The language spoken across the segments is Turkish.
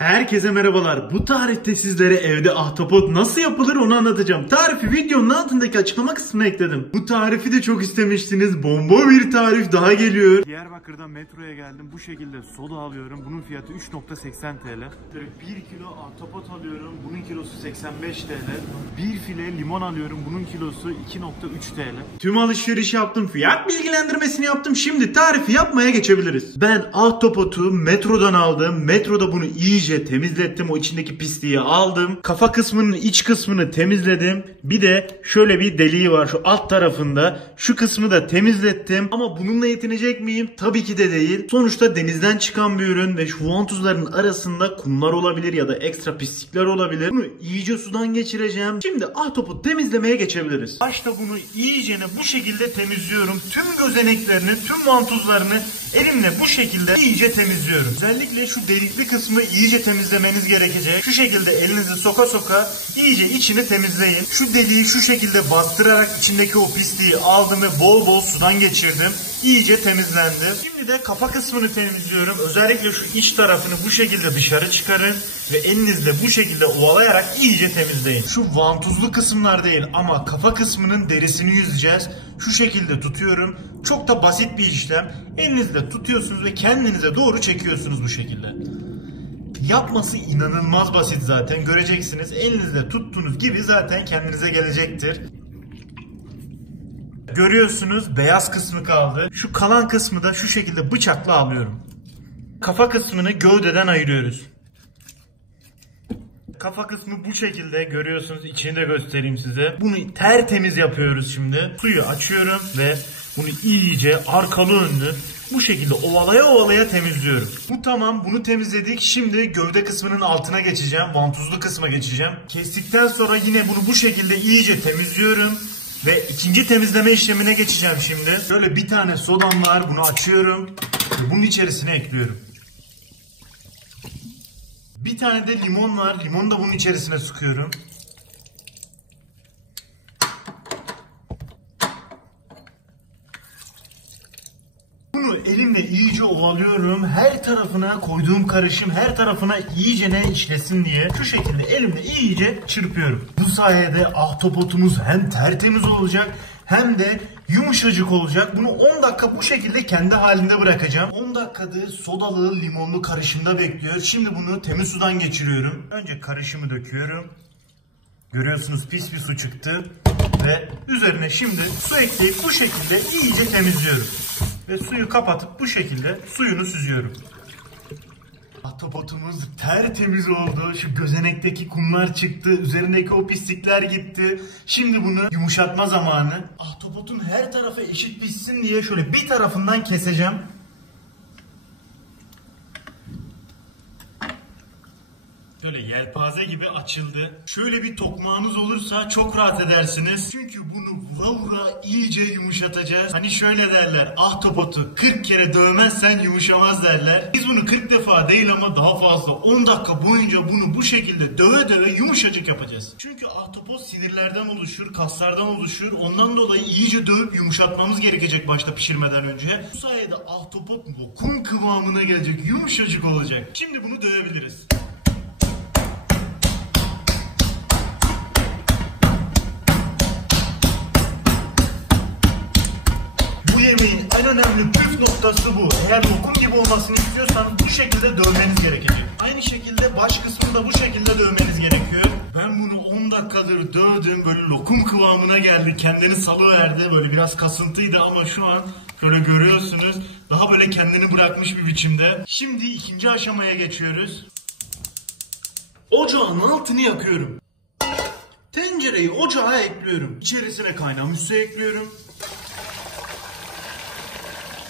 Herkese merhabalar. Bu tarifte sizlere evde ahtapot nasıl yapılır onu anlatacağım. Tarifi videonun altındaki açıklama kısmına ekledim. Bu tarifi de çok istemiştiniz. Bomba bir tarif daha geliyor. Diyarbakır'dan metroya geldim. Bu şekilde soda alıyorum. Bunun fiyatı 3.80 TL. 1 kilo ahtapot alıyorum. Bunun kilosu 85 TL. 1 file limon alıyorum. Bunun kilosu 2.3 TL. Tüm alışveriş yaptım. Fiyat bilgilendirmesini yaptım. Şimdi tarifi yapmaya geçebiliriz. Ben ahtapotu metrodan aldım. Metroda bunu iyice temizlettim. O içindeki pisliği aldım. Kafa kısmının iç kısmını temizledim. Bir de şöyle bir deliği var şu alt tarafında. Şu kısmı da temizlettim. Ama bununla yetinecek miyim? Tabii ki de değil. Sonuçta denizden çıkan bir ürün ve şu vantuzların arasında kumlar olabilir ya da ekstra pislikler olabilir. Bunu iyice sudan geçireceğim. Şimdi ahtapot temizlemeye geçebiliriz. Başta bunu iyicene bu şekilde temizliyorum. Tüm gözeneklerini, tüm vantuzlarını elimle bu şekilde iyice temizliyorum. Özellikle şu delikli kısmı iyice temizlemeniz gerekecek. Şu şekilde elinizi soka soka iyice içini temizleyin. Şu deliği şu şekilde bastırarak içindeki o pisliği aldım ve bol bol sudan geçirdim. İyice temizlendi. Şimdi de kafa kısmını temizliyorum. Özellikle şu iç tarafını bu şekilde dışarı çıkarın ve elinizle bu şekilde ovalayarak iyice temizleyin. Şu vantuzlu kısımlar değil ama kafa kısmının derisini yüzeceğiz. Şu şekilde tutuyorum. Çok da basit bir işlem. Elinizle tutuyorsunuz ve kendinize doğru çekiyorsunuz bu şekilde. Yapması inanılmaz basit zaten. Göreceksiniz. Elinizle tuttuğunuz gibi zaten kendinize gelecektir. Görüyorsunuz beyaz kısmı kaldı. Şu kalan kısmı da şu şekilde bıçakla alıyorum. Kafa kısmını gövdeden ayırıyoruz. Kafa kısmı bu şekilde görüyorsunuz. İçini de göstereyim size. Bunu tertemiz yapıyoruz şimdi. Suyu açıyorum ve bunu iyice arkalı önlü bu şekilde ovalaya ovalaya temizliyorum. Bu tamam, bunu temizledik. Şimdi gövde kısmının altına geçeceğim. Vantuzlu kısma geçeceğim. Kestikten sonra yine bunu bu şekilde iyice temizliyorum. Ve ikinci temizleme işlemine geçeceğim şimdi. Böyle bir tane sodam var. Bunu açıyorum. Ve bunun içerisine ekliyorum. Bir tane de limon var. Limonu da bunun içerisine sıkıyorum. Bunu elimle iyice ovalıyorum. Her tarafına koyduğum karışım her tarafına iyice ne işlesin diye şu şekilde elimle iyice çırpıyorum. Bu sayede ahtapotumuz hem tertemiz olacak hem de yumuşacık olacak. Bunu 10 dakika bu şekilde kendi halinde bırakacağım. 10 dakikadır sodalı limonlu karışımda bekliyor. Şimdi bunu temiz sudan geçiriyorum. Önce karışımı döküyorum. Görüyorsunuz pis bir su çıktı. Ve üzerine şimdi su ekleyip bu şekilde iyice temizliyorum. Ve suyu kapatıp bu şekilde suyunu süzüyorum. Ahtapotumuz tertemiz oldu. Şu gözenekteki kumlar çıktı. Üzerindeki o pislikler gitti. Şimdi bunu yumuşatma zamanı. Ahtapotun her tarafı eşit pişsin diye şöyle bir tarafından keseceğim. Şöyle yelpaze gibi açıldı. Şöyle bir tokmağınız olursa çok rahat edersiniz. Çünkü bunu vura vura iyice yumuşatacağız. Hani şöyle derler, ahtapotu 40 kere dövmezsen yumuşamaz derler. Biz bunu 40 defa değil ama daha fazla 10 dakika boyunca bunu bu şekilde döve döve yumuşacık yapacağız. Çünkü ahtapot sinirlerden oluşur, kaslardan oluşur. Ondan dolayı iyice dövüp yumuşatmamız gerekecek başta pişirmeden önce. Bu sayede ahtapot lokum kıvamına gelecek, yumuşacık olacak. Şimdi bunu dövebiliriz. Bu yemeğin en önemli püf noktası bu. Eğer lokum gibi olmasını istiyorsanız bu şekilde dövmeniz gerekecek. Aynı şekilde baş kısmını da bu şekilde dövmeniz gerekiyor. Ben bunu 10 dakikadır dövdüm. Böyle lokum kıvamına geldi. Kendini salıverdi. Böyle biraz kasıntıydı ama şu an şöyle görüyorsunuz. Daha böyle kendini bırakmış bir biçimde. Şimdi ikinci aşamaya geçiyoruz. Ocağın altını yakıyorum. Tencereyi ocağa ekliyorum. İçerisine kaynamış su ekliyorum.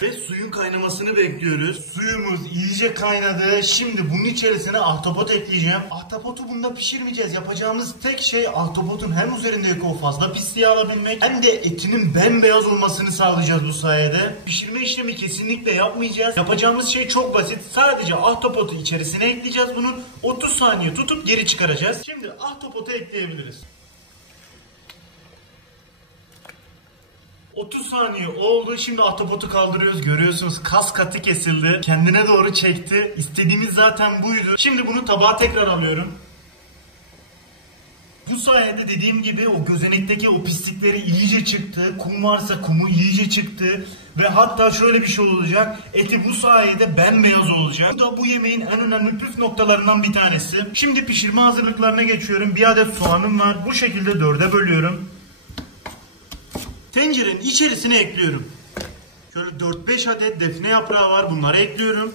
Ve suyun kaynamasını bekliyoruz. Suyumuz iyice kaynadı. Şimdi bunun içerisine ahtapot ekleyeceğim. Ahtapotu bunda pişirmeyeceğiz. Yapacağımız tek şey ahtapotun hem üzerindeki o fazla pisliği alabilmek hem de etinin bembeyaz olmasını sağlayacağız bu sayede. Pişirme işlemi kesinlikle yapmayacağız. Yapacağımız şey çok basit. Sadece ahtapotu içerisine ekleyeceğiz. Bunun 30 saniye tutup geri çıkaracağız. Şimdi ahtapotu ekleyebiliriz. 30 saniye oldu. Şimdi ahtapotu kaldırıyoruz. Görüyorsunuz kas katı kesildi. Kendine doğru çekti. İstediğimiz zaten buydu. Şimdi bunu tabağa tekrar alıyorum. Bu sayede dediğim gibi o gözenekteki o pislikleri iyice çıktı. Kum varsa kumu iyice çıktı. Ve hatta şöyle bir şey olacak. Eti bu sayede bembeyaz olacak. Bu da bu yemeğin en önemli püf noktalarından bir tanesi. Şimdi pişirme hazırlıklarına geçiyorum. Bir adet soğanım var. Bu şekilde 4'e bölüyorum. Tencerenin içerisine ekliyorum. Şöyle 4-5 adet defne yaprağı var. Bunları ekliyorum.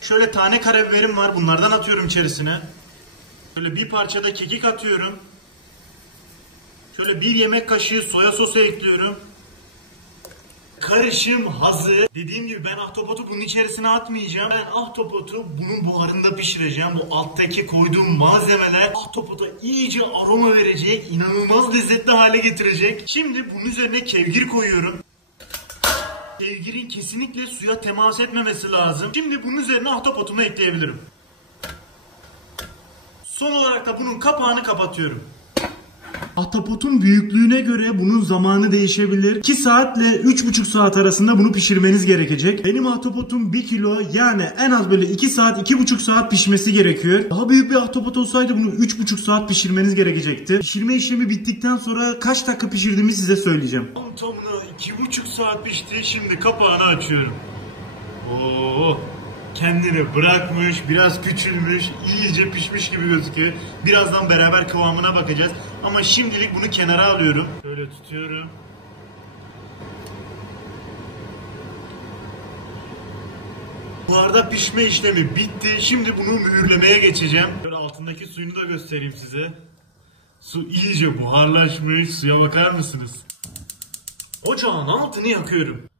Şöyle tane karabiberim var. Bunlardan atıyorum içerisine. Şöyle bir parça da kekik atıyorum. Şöyle 1 yemek kaşığı soya sosu ekliyorum. Karışım hazır. Dediğim gibi ben ahtapotu bunun içerisine atmayacağım. Ben ahtapotu bunun buharında pişireceğim. Bu alttaki koyduğum malzemeler ahtapota iyice aroma verecek. İnanılmaz lezzetli hale getirecek. Şimdi bunun üzerine kevgir koyuyorum. Kevgirin kesinlikle suya temas etmemesi lazım. Şimdi bunun üzerine ahtapotumu ekleyebilirim. Son olarak da bunun kapağını kapatıyorum. Ahtapotun büyüklüğüne göre bunun zamanı değişebilir. 2 saatle 3,5 saat arasında bunu pişirmeniz gerekecek. Benim ahtapotum 1 kilo, yani en az böyle 2 saat 2,5 saat pişmesi gerekiyor. Daha büyük bir ahtapot olsaydı bunu 3,5 saat pişirmeniz gerekecekti. Pişirme işlemi bittikten sonra kaç dakika pişirdiğimi size söyleyeceğim. Tamına 2,5 saat pişti. Şimdi kapağını açıyorum. Oo. Kendini bırakmış, biraz küçülmüş, iyice pişmiş gibi gözüküyor. Birazdan beraber kıvamına bakacağız. Ama şimdilik bunu kenara alıyorum. Şöyle tutuyorum. Bu arada pişme işlemi bitti. Şimdi bunu mühürlemeye geçeceğim. Şöyle altındaki suyunu da göstereyim size. Su iyice buharlaşmış. Suya bakar mısınız? Ocağın altını yakıyorum.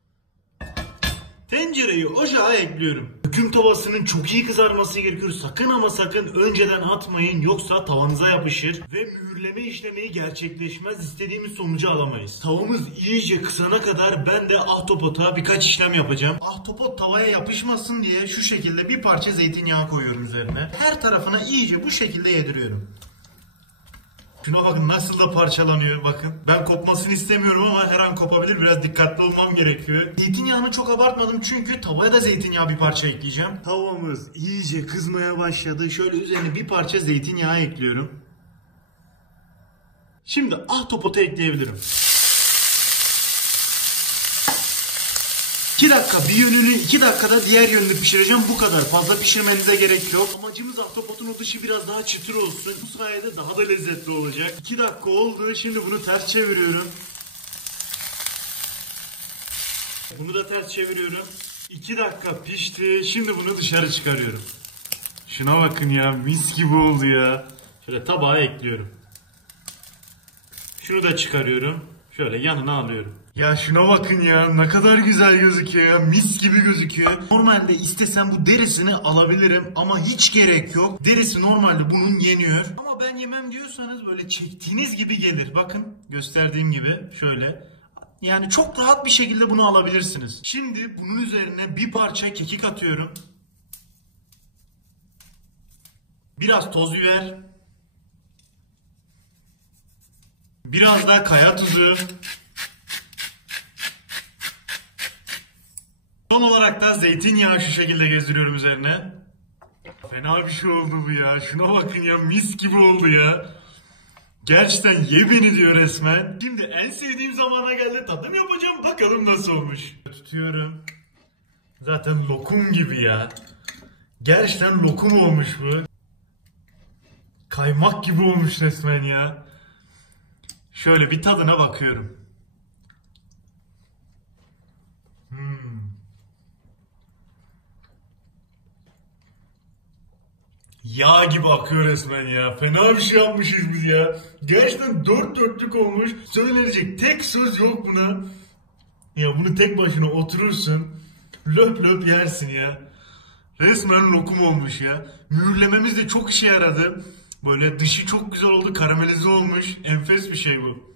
Tencereyi ocağa ekliyorum. Döküm tavasının çok iyi kızarması gerekiyor. Sakın ama sakın önceden atmayın, yoksa tavanıza yapışır ve mühürleme işlemi gerçekleşmez. İstediğimiz sonucu alamayız. Tavamız iyice kısana kadar ben de ahtapota birkaç işlem yapacağım. Ahtapot tavaya yapışmasın diye şu şekilde bir parça zeytinyağı koyuyorum üzerine. Her tarafına iyice bu şekilde yediriyorum. Şuna bakın nasıl da parçalanıyor, bakın. Ben kopmasını istemiyorum ama her an kopabilir. Biraz dikkatli olmam gerekiyor. Zeytinyağını çok abartmadım çünkü tavaya da zeytinyağı bir parça ekleyeceğim. Tavamız iyice kızmaya başladı. Şöyle üzerine bir parça zeytinyağı ekliyorum. Şimdi ahtapotu ekleyebilirim. 2 dakika bir yönünü, 2 dakikada diğer yönünü pişireceğim. Bu kadar. Fazla pişirmenize gerek yok. Amacımız ahtapotun o dışı biraz daha çıtır olsun. Bu sayede daha da lezzetli olacak. 2 dakika oldu. Şimdi bunu ters çeviriyorum. Bunu da ters çeviriyorum. 2 dakika pişti. Şimdi bunu dışarı çıkarıyorum. Şuna bakın ya. Mis gibi oldu ya. Şöyle tabağa ekliyorum. Şunu da çıkarıyorum. Şöyle yanına alıyorum. Ya şuna bakın ya, ne kadar güzel gözüküyor ya, mis gibi gözüküyor. Normalde istesem bu derisini alabilirim ama hiç gerek yok. Derisi normalde bunun yeniyor. Ama ben yemem diyorsanız böyle çektiğiniz gibi gelir. Bakın gösterdiğim gibi şöyle. Yani çok rahat bir şekilde bunu alabilirsiniz. Şimdi bunun üzerine bir parça kekik atıyorum. Biraz toz biber. Biraz da kaya tuzu. Son olarak da zeytinyağı şu şekilde gezdiriyorum üzerine. Fena bir şey oldu bu ya. Şuna bakın ya, mis gibi oldu ya. Gerçekten ye beni diyor resmen. Şimdi en sevdiğim zamana geldi. Tadım yapacağım. Bakalım nasıl olmuş. Tutuyorum. Zaten lokum gibi ya. Gerçekten lokum olmuş bu. Kaymak gibi olmuş resmen ya. Şöyle bir tadına bakıyorum. Yağ gibi akıyor resmen ya. Fena bir şey yapmışız biz ya. Gerçekten dört dörtlük olmuş. Söylenecek tek söz yok buna. Ya bunu tek başına oturursun. Löp löp yersin ya. Resmen lokum olmuş ya. Mühürlememiz de çok işe yaradı. Böyle dışı çok güzel oldu. Karamelize olmuş. Enfes bir şey bu.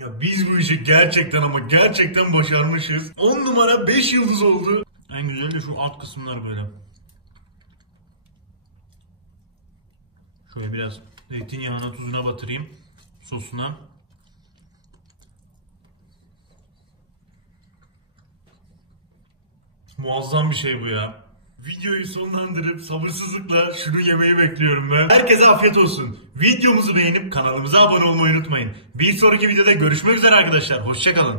Ya biz bu işi gerçekten ama gerçekten başarmışız. 10 numara 5 yıldız oldu. En güzeli de şu alt kısımlar böyle. Şöyle biraz zeytinyağına tuzuna batırayım. Sosuna. Muazzam bir şey bu ya. Videoyu sonlandırıp sabırsızlıkla şunu yemeyi bekliyorum ben. Herkese afiyet olsun. Videomuzu beğenip kanalımıza abone olmayı unutmayın. Bir sonraki videoda görüşmek üzere arkadaşlar. Hoşça kalın.